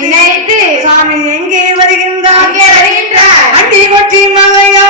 நினைத்து சாமி எங்கே வருகின்றார் அண்டி கொச்சி மலையா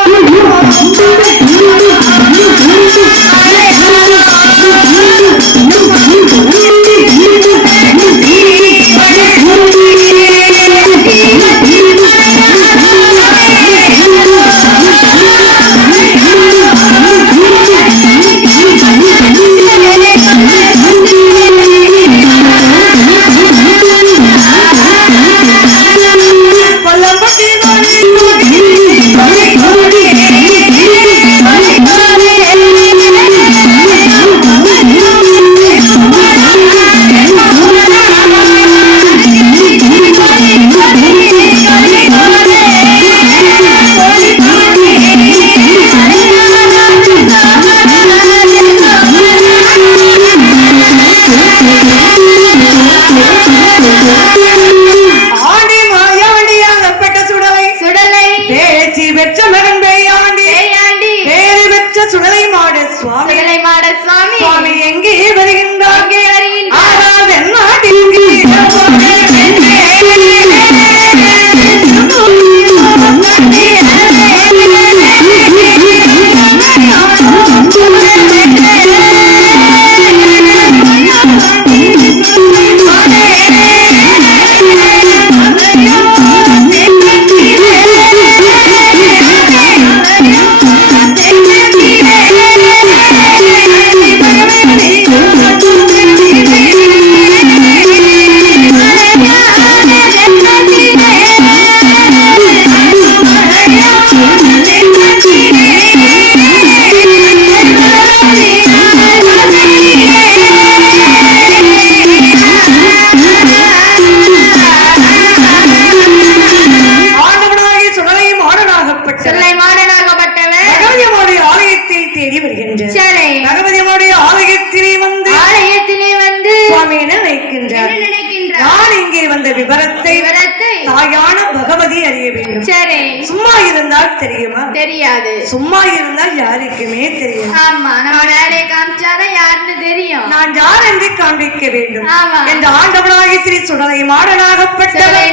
தாயான பகவதி அறிய வேண்டும். சரி, சும்மா இருந்தால் தெரியுமா? தெரியாது. சும்மா இருந்தால் யாருக்குமே தெரியும். ஆமா, நம்ம யாரை காமிச்சாதான் யாருன்னு தெரியும். நான் யார் என்று காண்பிக்க வேண்டும். இந்த ஆண்டவனாகி ஸ்ரீ சுடலை மாடனாகப்பட்டவரை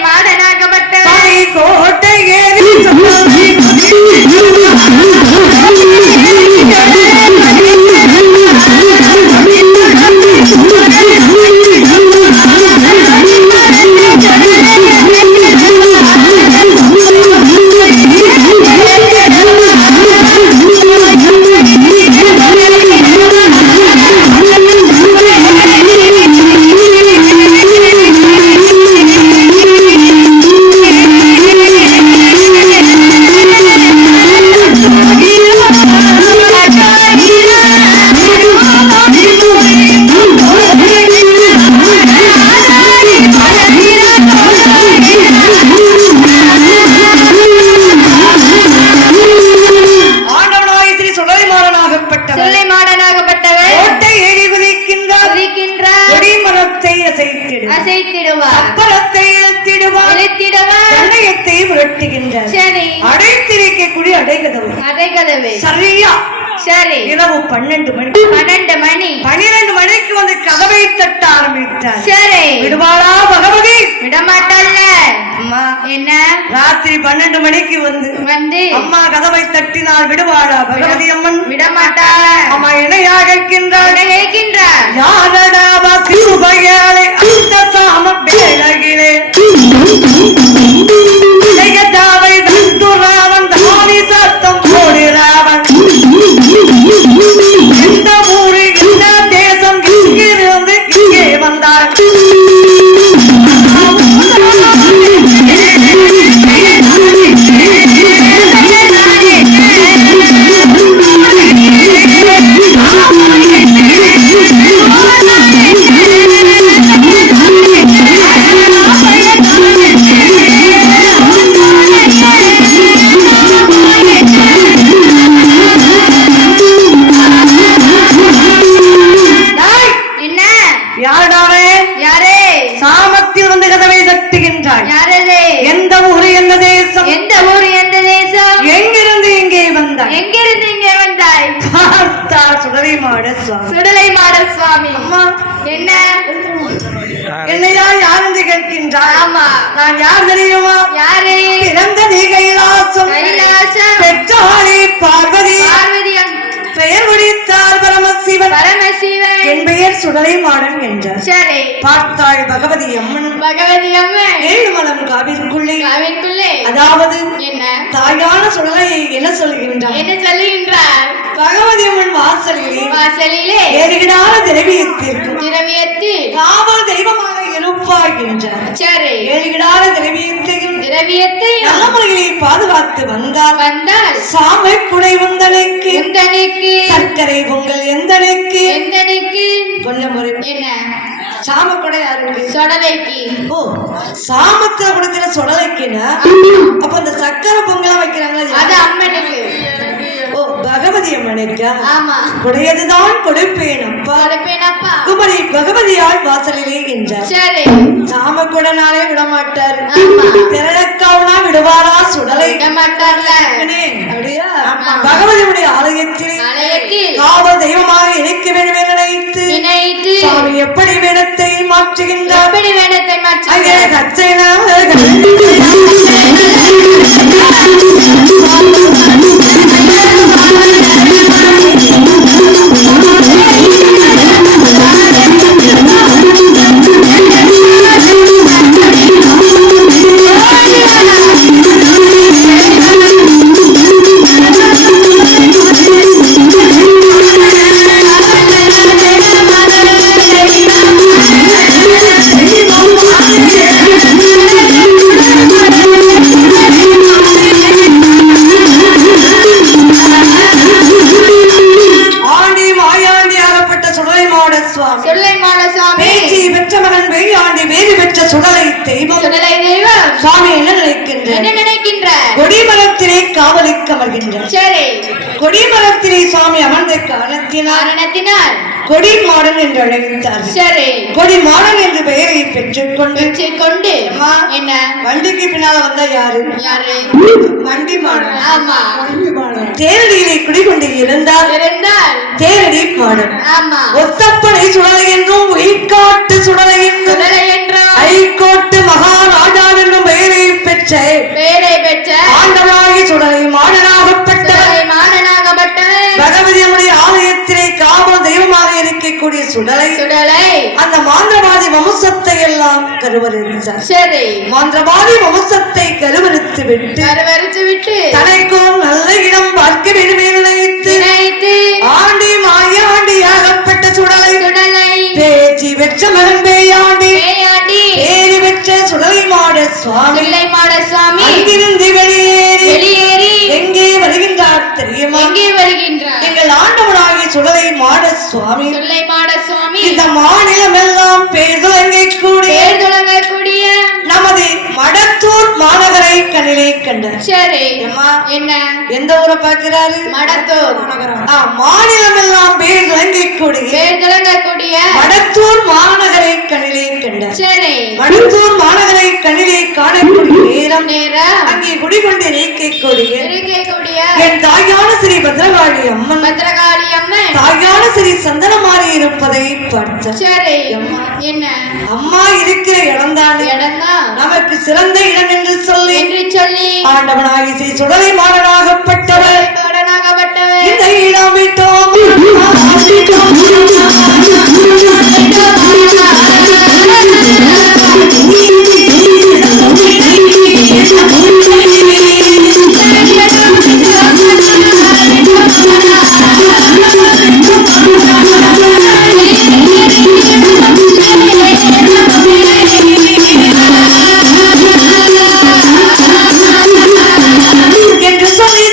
கோட்டை ஏறி இரவு 12 மணிக்கு வந்து கதவை தட்ட ஆரம்பித்தார். சரி, விடுவாளா பகவதி? விடமாட்டாள். அம்மா, என்ன ராத்திரி 12 மணிக்கு வந்து அம்மா கதவை தட்டினால் விடுவாளா பகவதி அம்மன்? விடமாட்டாள். அம்மா இணையாக இருக்கின்றாள். யாரடா திருபையாளே அந்த சாம பேழகிலே ஜெகதாவை தந்துராவன் தாவி சத்தம் போடுறாவன். எந்த ஊரு எந்த தேசம் இங்கிருந்து இங்கே வந்தார்? எந்த ஊர் எந்த தேசம் எங்கிருந்து இங்கே வந்த வந்தாய்? எங்கிருந்து இங்கே வந்தாய்? பார்த்தால் சுடலை மாட சுவாமி. சுடலை மாடல் சுவாமி. அம்மா என்ன? என்னையா யார் என்று கேட்கின்றாய்? ஆமா. நான் யார் தெரியுமா? யாரு? பிறந்த நீ கைலாசம், கைலாசம். பெற்றாளே பார்வதி, பார்வதி பெயர் முடித்தார் பரமசிவன், பரமசிவன். என் பெயர் சுடலை மாடன் என்றார். சரி. பார்த்தாள் பகவதி அம்மன் பகவதி அம்மன் ஏழுமலம் காவிற்குள்ளே, காவிற்குள்ளே. அதாவது என்ன? தாயான சுடலையை என்ன சொல்கின்றார்? என்ன சொல்லுகின்றார்? பகவதி அம்மன் வாசலிலே வாசலிலே ஏறுகிறான திரவியத்திற்கு திரவியத்தில் காவல் தெய்வமாக இருப்பாய் என்றார். சரி. ஏறுகிறான திரவியத்தையும் திரவியத்தையும் நல்ல முறையிலே பாதுகாத்து வந்தால் சாமை குடை உந்தனைக்கு, உந்தனைக்கு சர்க்கரை பொங்கல் எந்தனைக்கு, எந்தனைக்கு கொஞ்சம் முறை என்ன? சாம குடை யாருக்கு? சொடலைக்கு. ஓ, சாமத்துல கொடுக்கிற சொடலைக்குன்னா அப்ப அந்த சர்க்கரை பொங்கலாம் வைக்கிறாங்களா? அது அம்மனுக்கு. ஓ, பகவதி அம்மனுக்கு. ஆமா. குடையதுதான் கொடுப்பேன் அப்பா, கொடுப்பேன் அப்பா. குமரி பகவதியால் வாசலிலே என்றார். சரி. சாம குடனாலே விடமாட்டார். ஆமா. திரளக்காவனா விடுவாரா சுடலை? விடமாட்டார்ல. அப்படியா? ஆமா. பகவதியுடைய ஆலயத்தில் காவல் தெய்வமாக இணைக்க வேண்டும் என நினைத்து சாமி எப்படி வேடத்தை மாற்றுகின்றார்? எப்படி வேடத்தை அங்கே கொடிமரத்திலே காவலுக்கு அமர்கின்றார். சரி. கொடிமரத்திலே சுவாமி அமர்ந்த காரணத்தினால் கொடிமாடன் என்று அழைத்தார். சரி. கொடிமாடன் என்று பெயரை பெற்றுக்கொண்டு என்ன வண்டிக்கு பின்னால வந்தா யாரு? வண்டி மாடன். ஆமா. தேரடியிலே குடிகொண்டு இருந்தால் தேரடி மாடன். ஆமா. ஒத்தப்படை சுடலை என்றும் உயிர்காட்டு சுடலை என்றும் ஐகோட்டு மகாராஜா என்னும் பெயரை பெற்ற ஆண்டவனாகி சுடலை மாடனாகப்பட்ட பகவதியுடைய ஆலயத்திலே காவல் தெய்வமாக இருக்கக்கூடிய சுடலை அந்த மாந்திரவாதி வம்சத்தை எல்லாம் கருவறுத்தார். சரி. மாந்திரவாதி வம்சத்தை கருவறுத்து விட்டு தனக்கும் நல்ல இடம் பார்க்க வேண்டும் என நினைத்து ஆண்டி மாயாண்டி ஆகப்பட்ட சுடலை பேச்சு பெற்ற மகன் பேயாண்டி பேரு பெற்ற சுடலை மாட சுவாமி அங்கிருந்து வெளியேறி எங்கே வருகின்றார் தெரியுமா? எங்கள் ஆண்டவனாகிய சுடலை மாட சுவாமி இந்த மாநிலம் எல்லாம் பேர் துலங்கக்கூடிய நமது மடத்தூர் மாநகரை கண்ணிலே கண்டார். சரி. என்ன எந்த ஊரை பார்க்கிறாரு? மடத்தூர். மாநிலம் எல்லாம் பேர் துலங்கக்கூடிய மடத்தூர் மாநகரை கண்ணிலே கண்டார். சரி. மடத்தூர் மாநகரை கண்ணிலே காணக்கூடிய நேரம் அங்கே குடிகொண்டு இருக்கக்கூடிய என் தாயான ஸ்ரீ பத்ரகாளி அம்மன் தாயான ஸ்ரீ சந்தனமாரி இருப்பதை பார்த்தார். சரி. என்ன அம்மா இருக்கிற இடம் தானே நமக்கு சிறந்த இடம் என்று சொல்லி ஆண்டவனாகி ஸ்ரீ சுடலை மாடனாகப்பட்டவர் இந்த இடம் விட்டோம் என்று சொல்லி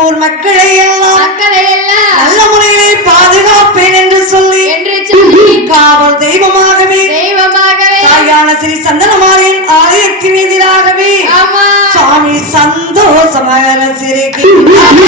ஊர் மக்களை எல்லாம் நல்ல முறையிலே பாதுகாப்பேன் என்று சொல்லி சொல்லி காவல் தெய்வமாகவே தாயான ஸ்ரீ சந்தனமாரின் ஆலயத்தின் எதிராகவே ஆமா சுவாமி சந்தோஷமாக சிரிக்கிறார்.